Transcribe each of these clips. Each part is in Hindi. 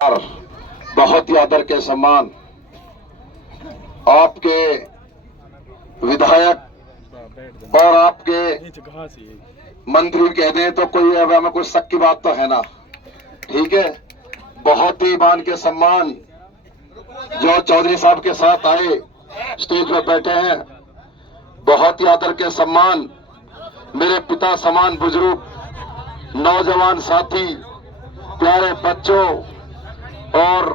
और बहुत ही आदर के सम्मान आपके विधायक और आपके मंत्री कह दें तो कोई अब हमें कोई शक की बात तो है ना। ठीक है, बहुत ही मान के सम्मान जो चौधरी साहब के साथ आए स्टेज पर बैठे हैं, बहुत ही आदर के सम्मान मेरे पिता समान बुजुर्ग, नौजवान साथी, प्यारे बच्चों और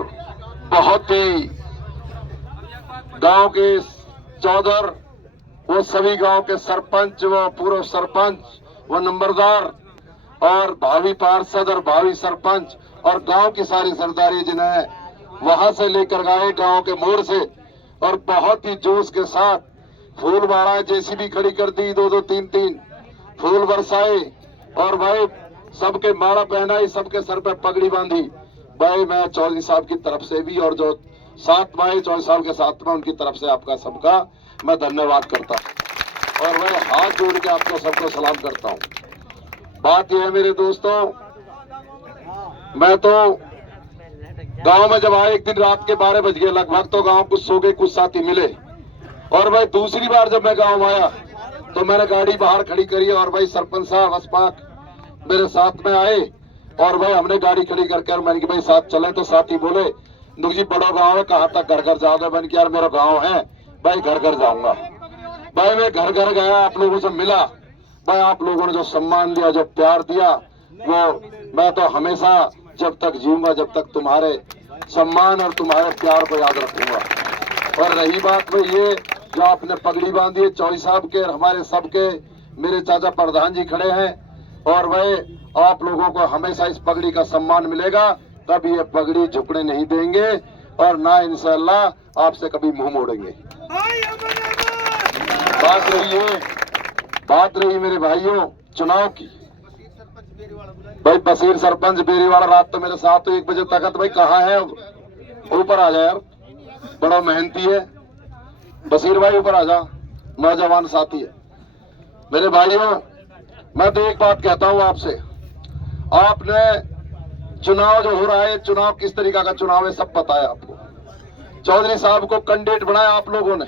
बहुत ही गांव के चौधर, वो सभी गांव के सरपंच, वो पूर्व सरपंच, वो नंबरदार और भावी पार्षद और भावी सरपंच और गांव की सारी सरदारी जिन्हें वहां से लेकर गए गांव के मोड़ से, और बहुत ही जोश के साथ फूल बाढ़ा जेसीबी खड़ी कर दी, दो दो तीन तीन फूल बरसाए और भाई सबके माला पहनाई, सबके सर पे पगड़ी बांधी। भाई मैं चौधरी साहब की तरफ से भी और जो साथ भाई चौधरी साहब के साथ में उनकी तरफ से आपका सबका मैं धन्यवाद करता हूं और मैं हाथ जोड़ के आपको सबको सलाम करता हूं। बात यह है मेरे दोस्तों, मैं तो गांव में जब आए एक दिन रात के 12 बज गए लगभग, तो गांव कुछ सो गए, कुछ साथी मिले। और भाई दूसरी बार जब मैं गांव आया तो मैंने गाड़ी बाहर खड़ी करी और भाई सरपंच साहब अस्पाक मेरे साथ में आए और भाई हमने गाड़ी खड़ी करके मैंने कि भाई साथ चले, तो साथी बोले नुक जी बड़ा गांव है, कहाँ तक घर घर जाओगे? मैंने कि यार मेरा गांव है भाई, घर घर जाऊंगा। भाई मैं घर घर गया, आप लोगों से मिला, भाई आप लोगों ने जो सम्मान दिया, जो प्यार दिया, वो मैं तो हमेशा जब तक जीऊंगा जब तक तुम्हारे सम्मान और तुम्हारे प्यार को याद रखूंगा। और रही बात में ये जो आपने पगड़ी बांधी है चौधरी साहब के और हमारे सबके, मेरे चाचा प्रधान जी खड़े हैं, और भाई आप लोगों को हमेशा इस पगड़ी का सम्मान मिलेगा, कभी ये पगड़ी झुकने नहीं देंगे और ना इंशाअल्लाह आपसे कभी मुंह मोड़ेंगे। बात रही मेरे भाइयों चुनाव की, भाई बशीर सरपंच बेरीवाला रात तो मेरे साथ तो 1 बजे तक, भाई कहाँ है? ऊपर आ जा यार, बड़ा मेहनती है बशीर भाई, ऊपर आ जा, नौजवान साथी है। मेरे भाइयों मैं तो एक बात कहता हूं आपसे, आपने चुनाव जो हो रहा है, चुनाव किस तरीका का चुनाव है सब पता है आपको। चौधरी साहब को कैंडिडेट बनाया आप लोगों ने,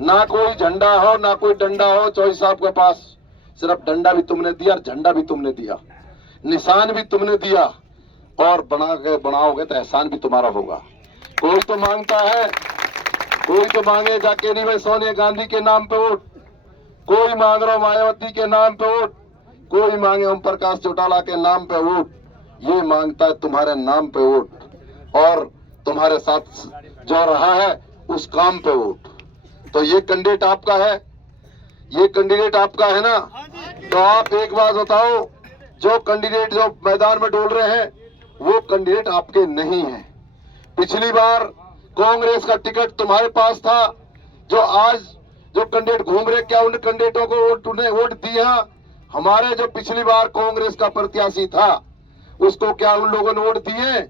ना कोई झंडा हो ना कोई डंडा हो चौधरी साहब के पास, सिर्फ डंडा भी तुमने दिया और झंडा भी तुमने दिया, निशान भी तुमने दिया, और बनाओगे तो एहसान भी तुम्हारा होगा। कोई तो मांगता है, कोई तो मांगे जाके नहीं भाई सोनिया गांधी के नाम पे वोट, कोई मांग रहा मायावती के नाम पे वोट, कोई मांगे ओम प्रकाश चौटाला के नाम पे वोट, ये मांगता है तुम्हारे नाम पे वोट और तुम्हारे साथ जो रहा है उस काम पे वोट। तो ये कैंडिडेट आपका है, ये कैंडिडेट आपका है ना। तो आप एक बात बताओ, जो कैंडिडेट जो मैदान में डोल रहे हैं वो कैंडिडेट आपके नहीं है। पिछली बार कांग्रेस का टिकट तुम्हारे पास था, जो आज जो कैंडिडेट घूम रहे, क्या उन कैंडिडेटों को वोट दिया? हमारे जो पिछली बार कांग्रेस का प्रत्याशी था उसको क्या उन लोगों ने वोट दिए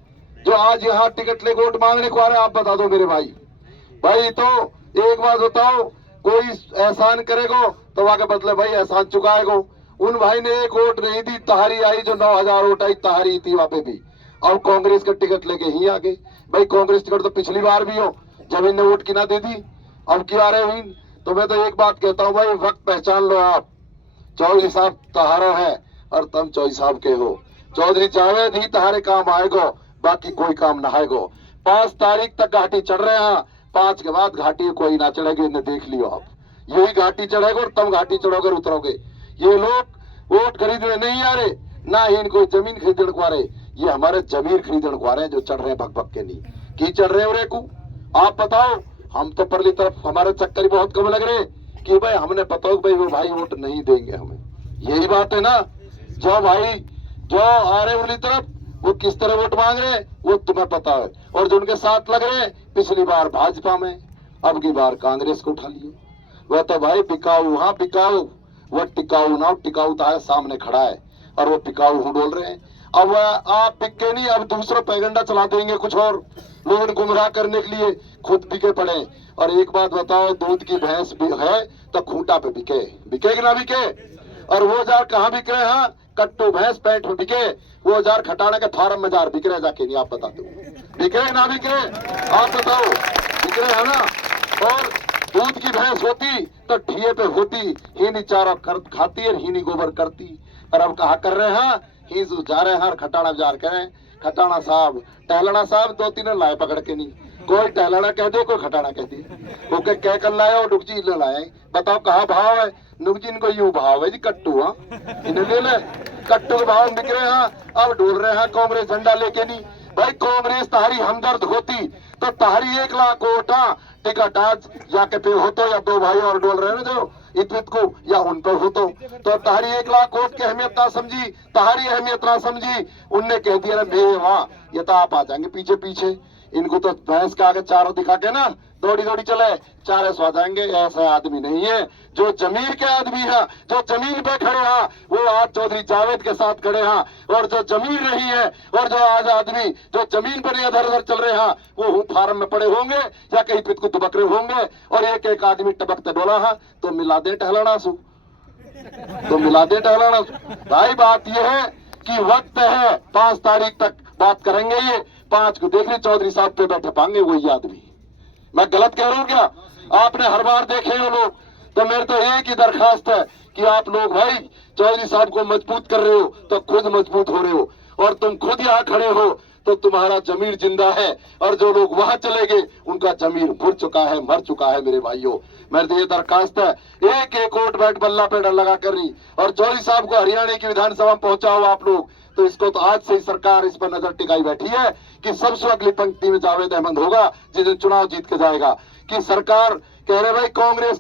जो आज यहाँ टिकट ले वोट मांगने को आ रहे? आप बता दो मेरे भाई। भाई तो एक बात बताओ, कोई एहसान करेगो तो आगे बदले भाई एहसान चुकाएगो। उन भाई ने एक वोट नहीं दी, तहारी आई जो 9000 वोट आई, तहारी थी वहां पे भी, और कांग्रेस का टिकट लेके ही आ गए। भाई कांग्रेस टिकट तो पिछली बार भी हो जब इनने वोट की ना दे दी, अब क्यों आ रहे हुई? तो मैं तो एक बात कहता हूँ भाई, वक्त पहचान लो आप, चौधरी साहब तहारो है और तुम चौधरी साहब के हो। चौधरी जावेद ही तहारे काम आएगो, बाकी कोई काम ना आएगो। 5 तारीख तक घाटी चढ़ रहे हैं, 5 के बाद घाटी कोई ना चढ़ेगी, इन्हें देख लियो आप। यही घाटी चढ़ेगा और तब घाटी चढ़ोगे उतरोगे। ये लोग वोट खरीदने नहीं आ रहे, ना ही इनको जमीन खरीदने को आ रहे, ये हमारे जमीर खरीदने को आ रहे हैं जो चढ़ रहे हैं भग भग के नहीं की चढ़ रहे हो। को आप बताओ, हम तो परली तरफ हमारे चक्कर ही बहुत कम लग रहे कि भाई हमने बताओ भाई वो भाई वोट नहीं देंगे हमें। यही बात है ना, जो भाई जो आ रहे उनकी तरफ वो किस तरह वोट मांग रहे वो तुम्हें पता है, और जो उनके साथ लग रहे पिछली बार भाजपा में, अब की बार कांग्रेस को उठा लिए। वह तो भाई बिकाऊ, हाँ बिकाऊ, वह टिकाऊ ना, टिकाऊ तो सामने खड़ा है और वो टिकाऊ हूँ बोल रहे हैं। अब आप बिके नहीं, अब दूसरा पैगंडा चला देंगे कुछ और लोगों को गुमराह करने के लिए, खुद बिके पड़े। और एक बात बताओ, दूध की भैंस भी है तो खूंटा पे बिके, बिकेगी ना बिके? और वो जार कहाँ बिक रहे हैं? कट्टू भैंस पेट में बिके, वो जार खटाने के फार्म में जार बिक रहे जाके नहीं, आप बता दो। बिके ना बिके, आप बताओ, बिक रहे है ना। और दूध की भैंस होती तो ठिये पे होती, ही नहीं चारा खाती और ही नहीं गोबर करती। और अब कहा कर रहे हैं, ही जा रहे हैं खटाना बाजार करें। खटाना साहब, टहलना साहब 2-3 लाए पकड़ के नहीं, कोई टहलना कह दे, कोई खटाना कह दे, ओके कह कर लाया और नुकजी ले लाए। बताओ कहाँ भाव है? नुकजी इनको यूं भाव है जी, कट्टू। हाँ, इन्हें ले ले, कट्टू के भाव बिक रहे हैं। अब ढूंढ रहे हैं कांग्रेस झंडा लेके नहीं। भाई कांग्रेस तहारी हमदर्द होती तो तहारी 1 लाख वोट टिकट आज जाके पे होतो, या 2 भाई और डोल रहे ना जो इतवित को, या उन पर होतो, तो तहारी 1 लाख वोट की अहमियत ना समझी, तहारी अहमियत ना समझी। उनने कह दिया मेरे वहां, ये तो आप आ जाएंगे पीछे पीछे। इनको तो भैंस के आगे चारों दिखा के ना दौड़ी दौड़ी चले, चारे सो जाएंगे। ऐसा आदमी नहीं है। जो जमीन के आदमी है, जो जमीन पे खड़े हैं, वो आज चौधरी जावेद के साथ खड़े हैं। और जो जमीन नहीं है, और जो आज आदमी जो जमीन पर इधर उधर चल रहे हैं, वो फार्म में पड़े होंगे या कहीं पित को दुबक रहे होंगे। और एक एक आदमी टबकते बोला है तो मिला दे टहलाना सु, तो मिला दे टहलाना सु। भाई बात यह है कि वक्त है 5 तारीख तक बात करेंगे। ये 5 को देख रहे चौधरी साहब पे बैठे पाएंगे वही आदमी। मैं गलत कह रहा हूं क्या? आपने हर बार देखे हो लोग, तो मेरे तो एक ही दरखास्त है कि आप लोग भाई चौधरी साहब को मजबूत कर रहे हो तो खुद मजबूत हो रहे हो, और तुम खुद यहाँ खड़े हो तो तुम्हारा जमीर जिंदा है। और जो लोग वहां चले गए उनका जमीर भुर चुका है, मर चुका है। मेरे भाइयों, मेरे तो ये दरखास्त है, एक एक वोट बैठ बल्ला पे डर लगा कर रही। और चौधरी साहब को हरियाणा की विधानसभा में पहुंचाओ आप लोग, तो इसको तो आज से ही सरकार इस पर नजर टिकाई बैठी है कि सबसे अगली पंक्ति में जावेद अहमद होगा जिस दिन चुनाव जीत के जाएगा। कि सरकार कह रहे भाई कांग्रेस